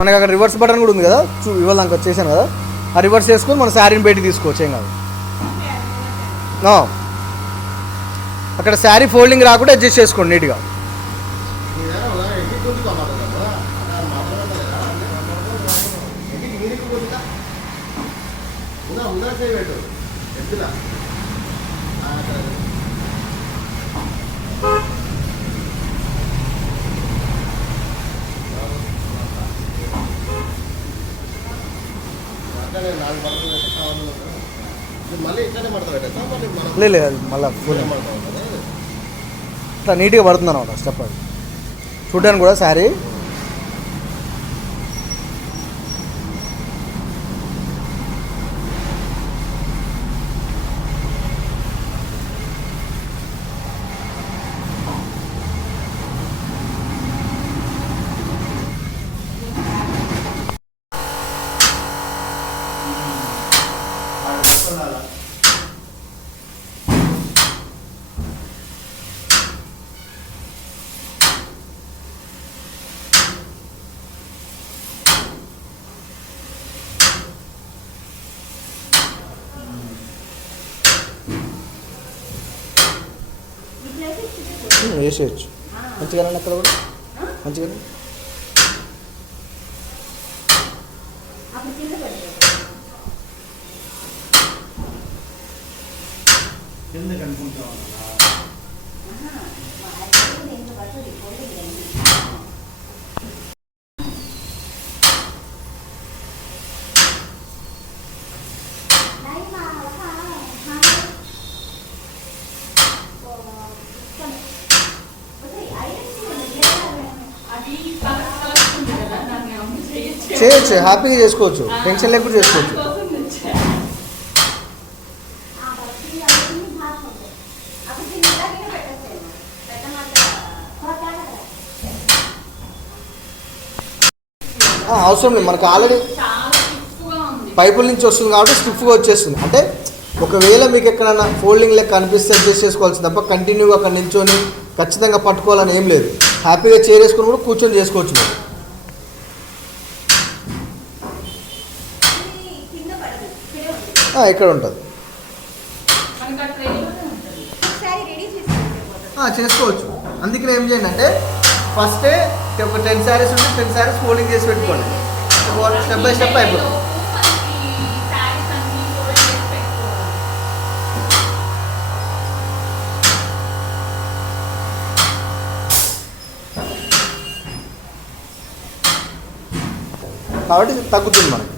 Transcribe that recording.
మనకి అక్కడ reverse button కూడా ఉంది కదా, ఇవాళ నాకు వచ్చేసాను కదా, ఆ రివర్స్ చేసుకొని మన శారీని బయటికి తీసుకోవచ్చు, ఏం కాదు. అక్కడ శారీ ఫోల్డింగ్ రాకుండా అడ్జస్ట్ చేసుకోండి నీట్గా. లేదు మళ్ళీ ఇట్లా నీట్గా పడుతుంది అన్నమాట స్టెప్. అది చూడడానికి కూడా శారీ వేసేయచ్చు మంచిగానే. అక్కడ కూడా మంచిగానే చేయొచ్చు, హ్యాపీగా చేసుకోవచ్చు, టెన్షన్ లేకుండా చేసుకోవచ్చు. అవసరం లేదు, మనకు ఆల్రెడీ పైపుల నుంచి వస్తుంది కాబట్టి స్టిఫ్గా వచ్చేస్తుంది. అంటే ఒకవేళ మీకు ఎక్కడైనా ఫోల్డింగ్ లెక్క కనిపిస్తే అడ్జస్ట్ చేసుకోవాల్సింది తప్ప కంటిన్యూగా అక్కడ నిల్చొని ఖచ్చితంగా పట్టుకోవాలని ఏం లేదు. హ్యాపీగా చేరేసుకుని కూడా కూర్చొని చేసుకోవచ్చు మీరు. ఇక్కడ ఉంటుంది, చేసుకోవచ్చు. అందుకని ఏం చేయండి అంటే ఫస్టే ఒక 10 శారీస్ ఉంటే 10 శారీస్ ఫోల్డింగ్ చేసి పెట్టుకోండి, స్టెప్ బై స్టెప్ అయిపోతుంది. కాబట్టి తగ్గుతుంది మనకి.